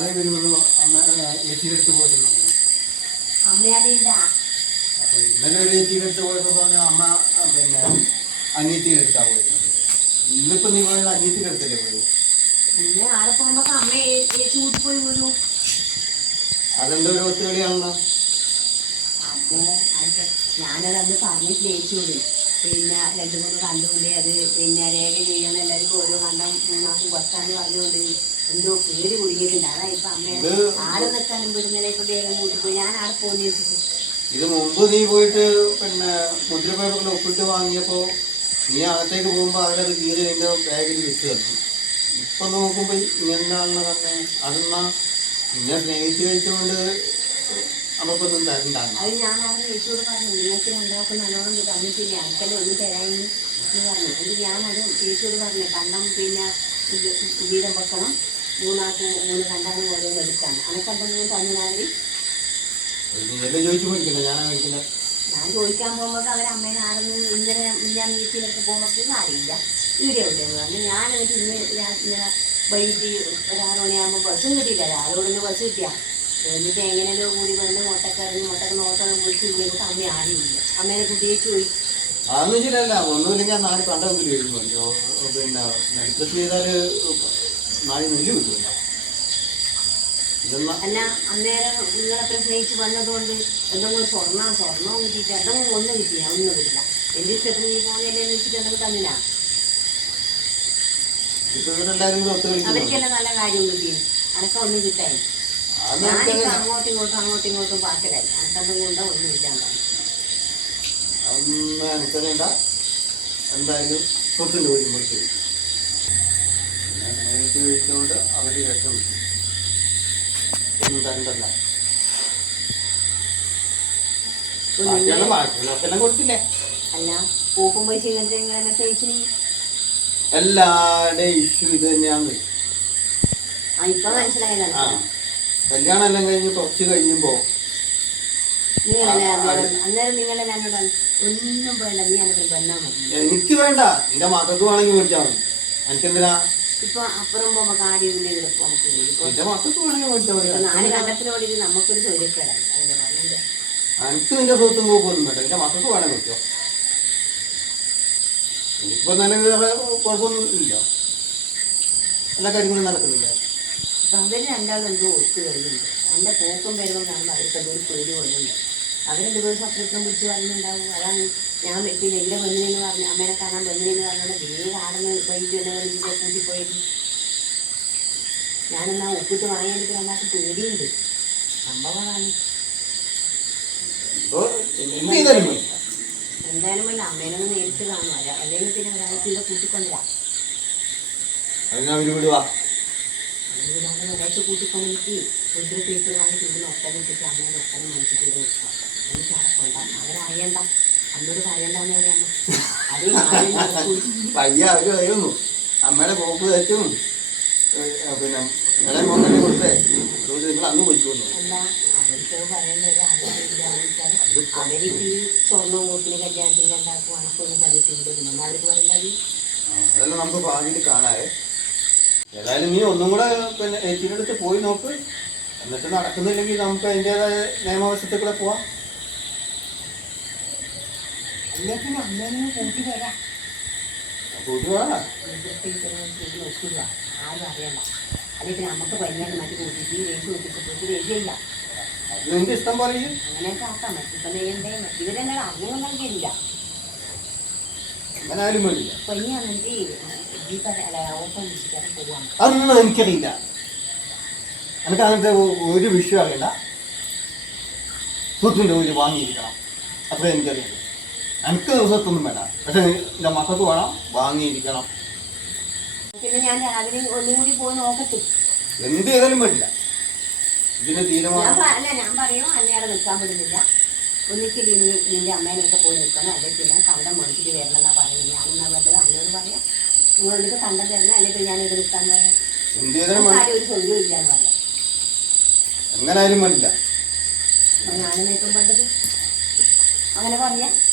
നാളെ വരുമെന്ന് അമ്മ ഏച്ചിയുടെ അടുത്ത് പോയിട്ടുണ്ടോ. അമ്മയാടില്ല അപ്പൊ ഇന്നലെ ഒരു ഏച്ചിയുടെ അടുത്ത് പറഞ്ഞു അമ്മ ആ, പിന്നെ അനിയത്തിയുടെ അടുത്താ പോയത്. ഇന്നിപ്പോ നീ പോയത് അനിയത്തിയുടെ അടുത്തല്ലേ പോയത്? പിന്നെ ആടെ പോകുമ്പോ അമ്മ ഏച്ചി കൂട്ടി പോയി വരൂ അതെന്തോ ഒരു ഒത്തുകളിയാണല്ലോ അമ്മ അത് ഞാനത് അന്ന് പറഞ്ഞിട്ടില്ല ഏച്ചിയോട്. പിന്നെ രണ്ട് മൂന്ന് കണ്ടുകൊണ്ട് അത് പിന്നെ രേഖ ചെയ്യണം എല്ലാവർക്കും ഓരോ കണ്ടം മൂന്നാമത് ബസ്സാന്ന് പറഞ്ഞുകൊണ്ട് എന്തോ പേര് കുടുങ്ങിയിട്ടുണ്ട്. അതാ ഇപ്പൊ അമ്മ ഇത് ആടെ നിൽക്കാനും വിടുന്നതിനെ കൊണ്ട് വേഗം കൂട്ടിപ്പോയി ഞാൻ ആളെ പോകുന്ന ഇത് മുമ്പ് നീ പോയിട്ട് പിന്നെ മുദ്ര പേപ്പറിൽ ഒപ്പിട്ട് വാങ്ങിയപ്പോ നീ അകത്തേക്ക് പോകുമ്പോ അവരത് കീറി നിന്റെ ബാഗിൽ വിട്ടു തന്നു. ഇപ്പൊ നോക്കുമ്പോ ഇങ്ങനെയാണല്ലോ തന്നെ. അതെന്നാ? നിന്നെ സ്നേഹിച്ച് വെച്ചുകൊണ്ട് നമുക്കൊന്നും തരണ്ടാണ് അത് ഞാൻ അവിടെ ചേച്ചിയോട് പറഞ്ഞു നിങ്ങൾക്ക് രണ്ടാൾക്കും നല്ലോണം തന്നിട്ടില്ല എനിക്കല്ലേ ഒന്നും തരായി എന്ന് പറഞ്ഞു എന്നിട്ട് ഞാനത് ചേച്ചിയോട് പറഞ്ഞു കണ്ടം പിന്നെ വീടം വീതം വെക്കണം. മൂന്നാൾക്ക് മൂന്ന് കണ്ടാണ് ഓരോന്ന് എടുക്കാൻ അനക്കെന്തെങ്കിലും മേടിക്കണ്ട ഞാൻ ചോദിക്കാൻ പോകുമ്പോൾ അവർ അമ്മേനെ ആടെന്ന് ഇന്നലെ ഞാൻ വീട്ടിലൊക്കെ പോകുമ്പോൾ അറിയില്ല. ഇവിടെ എവിടെയെന്ന് പറഞ്ഞു. ഞാൻ എന്നിട്ട് ഇന്ന് ഇങ്ങനെ വൈകിട്ട് ഒരാറ് മണിയാകുമ്പോൾ ബസ്സും കിട്ടിയില്ല. ആരോടൊന്ന് ബസ് കിട്ടിയാ. എന്നിട്ട് എങ്ങനെയോ കൂടി വന്ന് മുട്ടക്കറിഞ്ഞ് മുട്ടക്ക് നോട്ടം വിളിച്ച് ഇങ്ങോട്ട് അമ്മ ആരുമില്ല അമ്മേനെ കുട്ടിയെ ചോദിച്ചു അതൊന്നും ശരിയല്ല. ഒന്നുമില്ലെങ്കിൽ നാല് വരുമല്ലോ പിന്നെ നെൽകൃഷി നാല് നെല്ല് കിട്ടുമല്ല ഇതെന്നാ അല്ല അന്നേരം നിങ്ങളെ സ്നേഹിച്ച് വന്നതുകൊണ്ട് എന്തെങ്കിലും സ്വർണ സ്വർണം കിട്ടിയിട്ട് എന്തെങ്കിലും ഒന്നും കിട്ടിയ ഒന്നും കിട്ടില്ല. എന്റെ ഇഷ്ടത്തിന് നീ പോകുന്നതിനെ വെച്ചിട്ട് എന്തെങ്കിലും തന്നില്ല അവർക്കെല്ലാം നല്ല കാര്യം കിട്ടി അനക്ക ഒന്നും കിട്ടായി ഞാനിപ്പോ അങ്ങോട്ടും ഇങ്ങോട്ടും അങ്ങോട്ടും ഇങ്ങോട്ടും പാക്കലായി അനക്കതും കൊണ്ടോ ഒന്നും ഇല്ലാണ്ടായി എന്തായാലും പുറത്തുണ്ട് പോയി കഴിച്ചുകൊണ്ട് അവർ രക്ഷപ്പെട്ടു ഒന്നും തരണ്ടല്ല ബാക്കിയുള്ളവർക്കെല്ലാം കൊടുത്തില്ലേ? അല്ല പൂപ്പും പൈസ ഇങ്ങനത്തെ ഇങ്ങനെ തേച്ചിന് എല്ലാവരുടെയും ഇഷ്യൂ ഇത് തന്നെയാണ്. ഇപ്പൊ മനസ്സിലായതാണ് കല്യാണം എല്ലാം കഴിഞ്ഞ് കുറച്ച് കഴിയുമ്പോ എനിക്ക് വേണ്ട. നിന്റെ വേണമെങ്കിൽ മേടിച്ചാൽ മതി. എനിക്കെന്തിനാ ഇപ്പൊ അപ്പുറം പോകുമ്പോ ഇപ്പൊ ഇപ്പൊ മതി. ഇപ്പൊ നാല് കണ്ടത്തിനോട് നമുക്കൊരു സൗകര്യക്കേടായി അതിന്റെ പറയുന്നത് എനിക്ക് നിന്റെ മക്കൾക്ക് വേണമെങ്കിൽ വെച്ചോ നിലവിൽ വേറെ കുഴപ്പമൊന്നും ഇല്ല. എല്ലാ കാര്യങ്ങളും നടക്കുന്നില്ല. അവർ രണ്ടാളും എന്തോ ഒത്തു കഴിയുന്നുണ്ട് എന്റെ പോക്കും വരുമ്പോൾ കാണുമ്പോൾ അവർക്ക് എന്തോ ഒരു പേടി കൊള്ളുന്നുണ്ട് അവരെന്ത് ദിവസം അപ്പുറത്തും പിടിച്ച് പറയുന്നുണ്ടാവും? അതാണ് ഞാൻ പിന്നെ എന്റെ പെണ്ണിനെന്ന് പറഞ്ഞു അമ്മേനെ കാണാൻ വന്നതെന്ന് പറഞ്ഞോണ്ട് വേഗം ആടുന്ന് വൈകിട്ട് എന്നെ വന്നിട്ട് കൂട്ടി പോയത്. ഞാനെന്നാ ഒപ്പിട്ട് വാങ്ങിയിട്ട് രണ്ടാൾക്ക് പേടിയുണ്ട്. സംഭവമാണ് എന്തായാലും വല്ല അമ്മേനൊന്ന് നേരിട്ട് കാണും. അല്ല അല്ലെങ്കിൽ പിന്നെ ഒരാൾക്ക് ഇവിടെ കൂട്ടിക്കൊണ്ടുവരാം. ഒരാൾക്ക് കൂട്ടിക്കൊണ്ടിട്ട് രുദ്ര പേപ്പർ വാങ്ങിയിട്ട് ഇവിടെ ഒട്ടം ഇട്ടിട്ട് അമ്മയുടെ ഒട്ടം മേടിച്ചിട്ട് ഇവിടെ വെക്കുക എനിക്ക് അവിടെ കൊണ്ടാം അവരറിയണ്ട അന്നോട് പറയണ്ടെന്ന് പറയാമോ അതേ ഞാനും നടക്കൂ. പയ്യ അവർ അറിയുന്നു അമ്മയുടെ പോക്ക് തെറ്റും. പിന്നെ ഇളയ മോനെ കൊടുത്തേ. അതുകൊണ്ട് നിങ്ങൾ അങ്ങ് പോയിക്കോന്നു അല്ല അവർക്ക് പറയുന്നത് അവരില്ല അവർക്ക് ഈ സ്വർണവും കൂട്ടിന് കല്യാണത്തിന് രണ്ടാൾക്കും അണക്കൊന്നും തന്നിട്ടുണ്ട് പിന്നെ അവർക്ക് പറയുന്നത് ആ, അതെല്ലാം നമുക്ക് ഭാവിയിൽ കാണാതെ ഏതായാലും നീ ഒന്നും കൂടെ പിന്നെ ഏച്ചിയുടെ അടുത്ത് പോയി നോക്ക്. എന്നിട്ട് നടക്കുന്നില്ലെങ്കിൽ നമുക്ക് അതിന്റെതായ നിയമവശത്തിൽ കൂടെ പോവാം. അമ്മേനെ കൂട്ടി വരാം ആരും അറിയണ്ട. അല്ലെങ്കിൽ നമുക്ക് പനിയാണ് മറ്റു കൂട്ടിട്ട് പോയിട്ട് നിന്റെ ഇഷ്ടം പോലെ. അങ്ങനെയൊക്കെ ആക്കാം. മറ്റിപ്പം നെയ്യണ്ടേ നൽകിയില്ല അതൊന്നും എനിക്കറിയില്ല. എനിക്ക് അങ്ങനത്തെ ഒരു വിഷയം അറിയില്ല സ്വത്തിന്റെ ഒരു വാങ്ങിയിരിക്കണം. അത്രേ എനിക്കറിയില്ല എനിക്ക് സ്വത്തൊന്നും വേണ്ട. പക്ഷെ എന്റെ മക്കൾക്ക് വേണം വാങ്ങിയിരിക്കണം. പിന്നെ ഞാൻ രാവിലെ ഒന്നും കൂടി പോയി നോക്കട്ടെ. എന്ത് ചെയ്താലും വേണ്ടില്ല. ഇതിന് ഞാൻ തീരുമാനം പ- അല്ല ഞാൻ പറയണു അന്നെ അവിടെ നിൽക്കാൻ പറ്റുന്നില്ല ഒന്നിക്കൽ ഇനി നിന്റെ അമ്മേനൊക്കെ പോയി നിൽക്കണം. അല്ലെങ്കിൽ പിന്നെ കണ്ടം മേടിച്ചിട്ട് വരണം എന്നാ പറയുന്നത്. ഞാനെന്നാ വേണ്ടത്? അന്നോട് പറയാം. നിങ്ങൾ എന്നിട്ട് കണ്ടം തരണം. അല്ലെങ്കിൽ ഞാൻ ഇവിടെ നിൽക്കാൻ പറയാം. എന്ത് ചെയ്താലും വേണ്ട. ആരും ഒരു സ്വന്തം ഇല്ല എന്ന് പറയാം. എങ്ങനെ ആയാലും വേണ്ടില്ല. ഞാൻ ഞാനും നിൽക്കും വേണ്ടത്. അങ്ങനെ പറയാം.